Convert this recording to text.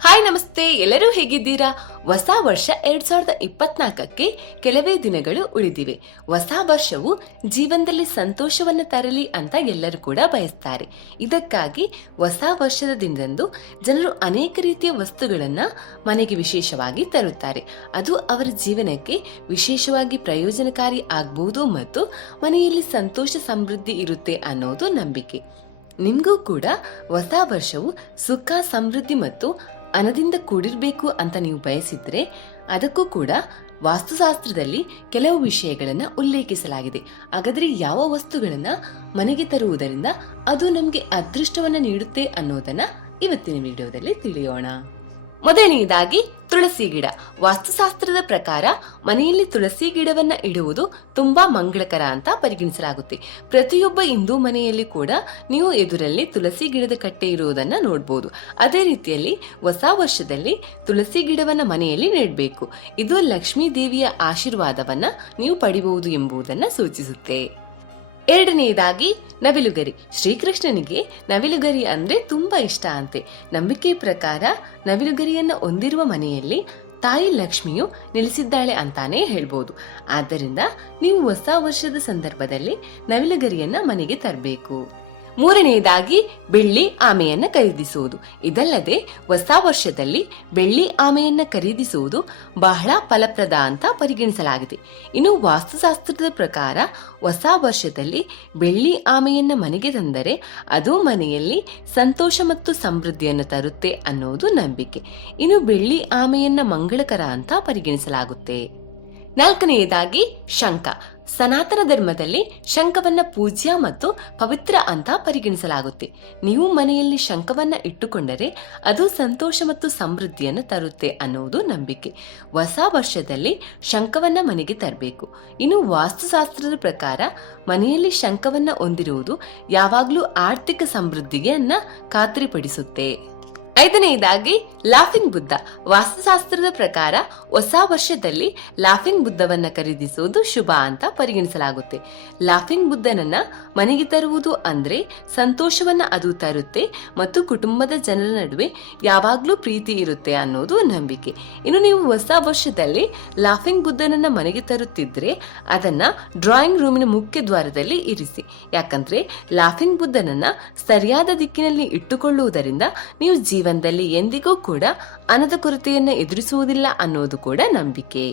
Hi, ನಮಸ್ತೆ. ಎಲ್ಲರೂ ಹೇಗಿದ್ದೀರಾ? ಹೊಸ ವರ್ಷ ಎರಡ್ ಸಾವಿರದ ಇಪ್ಪತ್ನಾಲ್ಕಕ್ಕೆ ಕೆಲವೇ ದಿನಗಳು ಉಳಿದಿವೆ. ಹೊಸ ವರ್ಷವು ಜೀವನದಲ್ಲಿ ಸಂತೋಷವನ್ನು ತರಲಿ ಅಂತ ಎಲ್ಲರೂ ಕೂಡ ಬಯಸ್ತಾರೆ. ಇದಕ್ಕಾಗಿ ಹೊಸ ವರ್ಷದ ದಿನದಂದು ಜನರು ಅನೇಕ ರೀತಿಯ ವಸ್ತುಗಳನ್ನು ಮನೆಗೆ ವಿಶೇಷವಾಗಿ ತರುತ್ತಾರೆ. ಅದು ಅವರ ಜೀವನಕ್ಕೆ ವಿಶೇಷವಾಗಿ ಪ್ರಯೋಜನಕಾರಿ ಆಗಬಹುದು ಮತ್ತು ಮನೆಯಲ್ಲಿ ಸಂತೋಷ ಸಮೃದ್ಧಿ ಇರುತ್ತೆ ಅನ್ನೋದು ನಂಬಿಕೆ. ನಿಮಗೂ ಕೂಡ ಹೊಸ ವರ್ಷವು ಸುಖ, ಸಮೃದ್ಧಿ ಮತ್ತು ಹಣದಿಂದ ಕೂಡಿರಬೇಕು ಅಂತ ನೀವು ಬಯಸಿದ್ರೆ ಅದಕ್ಕೂ ಕೂಡ ವಾಸ್ತುಶಾಸ್ತ್ರದಲ್ಲಿ ಕೆಲವು ವಿಷಯಗಳನ್ನು ಉಲ್ಲೇಖಿಸಲಾಗಿದೆ. ಹಾಗಾದರೆ ಯಾವ ವಸ್ತುಗಳನ್ನು ಮನೆಗೆ ತರುವುದರಿಂದ ಅದು ನಮಗೆ ಅದೃಷ್ಟವನ್ನು ನೀಡುತ್ತೆ ಅನ್ನೋದನ್ನ ಇವತ್ತಿನ ವಿಡಿಯೋದಲ್ಲಿ ತಿಳಿಯೋಣ. ಮೊದಲನೆಯದಾಗಿ ತುಳಸಿ ಗಿಡ. ವಾಸ್ತುಶಾಸ್ತ್ರದ ಪ್ರಕಾರ ಮನೆಯಲ್ಲಿ ತುಳಸಿ ಗಿಡವನ್ನ ಇಡುವುದು ತುಂಬಾ ಮಂಗಳಕರ ಅಂತ ಪರಿಗಣಿಸಲಾಗುತ್ತೆ. ಪ್ರತಿಯೊಬ್ಬ ಹಿಂದೂ ಮನೆಯಲ್ಲಿ ಕೂಡ ನೀವು ಎದುರಲ್ಲಿ ತುಳಸಿ ಗಿಡದ ಕಟ್ಟೆ ಇರುವುದನ್ನ ನೋಡಬಹುದು ಅದೇ ರೀತಿಯಲ್ಲಿ ಹೊಸ ವರ್ಷದಲ್ಲಿ ತುಳಸಿ ಗಿಡವನ್ನ ಮನೆಯಲ್ಲಿ ನೆಡಬೇಕು. ಇದು ಲಕ್ಷ್ಮೀ ದೇವಿಯ ಆಶೀರ್ವಾದವನ್ನ ನೀವು ಪಡಿಬಹುದು ಎಂಬುದನ್ನ ಸೂಚಿಸುತ್ತೆ. ಎರಡನೆಯದಾಗಿ ನವಿಲುಗರಿ. ಶ್ರೀಕೃಷ್ಣನಿಗೆ ನವಿಲುಗರಿ ಅಂದ್ರೆ ತುಂಬಾ ಇಷ್ಟ ಅಂತೆ. ನಂಬಿಕೆ ಪ್ರಕಾರ ನವಿಲುಗರಿಯನ್ನ ಹೊಂದಿರುವ ಮನೆಯಲ್ಲಿ ತಾಯಿ ಲಕ್ಷ್ಮಿಯು ನೆಲೆಸಿದ್ದಾಳೆ ಅಂತಾನೆ ಹೇಳ್ಬೋದು. ಆದ್ದರಿಂದ ನೀವು ಹೊಸ ವರ್ಷದ ಸಂದರ್ಭದಲ್ಲಿ ನವಿಲುಗರಿಯನ್ನ ಮನೆಗೆ ತರಬೇಕು. ಮೂರನೆಯದಾಗಿ ಬೆಳ್ಳಿ ಆಮೆಯನ್ನ ಖರೀದಿಸುವುದು. ಇದಲ್ಲದೆ ಹೊಸ ವರ್ಷದಲ್ಲಿ ಬೆಳ್ಳಿ ಆಮೆಯನ್ನ ಖರೀದಿಸುವುದು ಬಹಳ ಫಲಪ್ರದ ಅಂತ ಪರಿಗಣಿಸಲಾಗಿದೆ. ಇನ್ನು ವಾಸ್ತುಶಾಸ್ತ್ರದ ಪ್ರಕಾರ ಹೊಸ ವರ್ಷದಲ್ಲಿ ಬೆಳ್ಳಿ ಆಮೆಯನ್ನ ಮನೆಗೆ ತಂದರೆ ಅದು ಮನೆಯಲ್ಲಿ ಸಂತೋಷ ಮತ್ತು ಸಮೃದ್ಧಿಯನ್ನು ತರುತ್ತೆ ಅನ್ನೋದು ನಂಬಿಕೆ. ಇನ್ನು ಬೆಳ್ಳಿ ಆಮೆಯನ್ನ ಮಂಗಳಕರ ಅಂತ ಪರಿಗಣಿಸಲಾಗುತ್ತೆ. ನಾಲ್ಕನೆಯದಾಗಿ ಶಂಕ ಸನಾತನ ಧರ್ಮದಲ್ಲಿ ಶಂಕವನ್ನ ಪೂಜ್ಯ ಮತ್ತು ಪವಿತ್ರ ಅಂತ ಪರಿಗಣಿಸಲಾಗುತ್ತೆ. ನೀವು ಮನೆಯಲ್ಲಿ ಶಂಕವನ್ನ ಇಟ್ಟುಕೊಂಡರೆ ಅದು ಸಂತೋಷ ಮತ್ತು ಸಮೃದ್ಧಿಯನ್ನು ತರುತ್ತೆ ಅನ್ನುವುದು ನಂಬಿಕೆ. ಹೊಸ ವರ್ಷದಲ್ಲಿ ಶಂಕವನ್ನ ಮನೆಗೆ ತರಬೇಕು. ಇನ್ನು ವಾಸ್ತುಶಾಸ್ತ್ರದ ಪ್ರಕಾರ ಮನೆಯಲ್ಲಿ ಶಂಕವನ್ನ ಹೊಂದಿರುವುದು ಯಾವಾಗಲೂ ಆರ್ಥಿಕ ಸಮೃದ್ಧಿಗೆಯನ್ನ ಖಾತ್ರಿಪಡಿಸುತ್ತೆ. ಐದನೆಯದಾಗಿ ಲಾಫಿಂಗ್ ಬುದ್ಧ. ವಾಸ್ತುಶಾಸ್ತ್ರದ ಪ್ರಕಾರ ಹೊಸ ವರ್ಷದಲ್ಲಿ ಲಾಫಿಂಗ್ ಬುದ್ಧವನ್ನ ಖರೀದಿಸುವುದು ಶುಭ ಅಂತ ಪರಿಗಣಿಸಲಾಗುತ್ತೆ. ಲಾಫಿಂಗ್ ಬುದ್ಧನನ್ನ ಮನೆಗೆ ತರುವುದು ಅಂದ್ರೆ ಸಂತೋಷವನ್ನ ಅದು ತರುತ್ತೆ ಮತ್ತು ಕುಟುಂಬದ ಜನರ ನಡುವೆ ಯಾವಾಗಲೂ ಪ್ರೀತಿ ಇರುತ್ತೆ ಅನ್ನೋದು ನಂಬಿಕೆ. ಇನ್ನು ನೀವು ಹೊಸ ವರ್ಷದಲ್ಲಿ ಲಾಫಿಂಗ್ ಬುದ್ಧನನ್ನ ಮನೆಗೆ ತರುತ್ತಿದ್ರೆ ಅದನ್ನ ಡ್ರಾಯಿಂಗ್ ರೂಮಿನ ಮುಖ್ಯ ದ್ವಾರದಲ್ಲಿ ಇರಿಸಿ. ಯಾಕಂದ್ರೆ ಲಾಫಿಂಗ್ ಬುದ್ಧನನ್ನ ಸರಿಯಾದ ದಿಕ್ಕಿನಲ್ಲಿ ಇಟ್ಟುಕೊಳ್ಳುವುದರಿಂದ ನೀವು ಜೀವನದಲ್ಲಿ ಎಂದಿಗೂ ಕೂಡ ಹಣದ ಕೊರತೆಯನ್ನು ಎದುರಿಸುವುದಿಲ್ಲ ಅನ್ನೋದು ಕೂಡ ನಂಬಿಕೆ.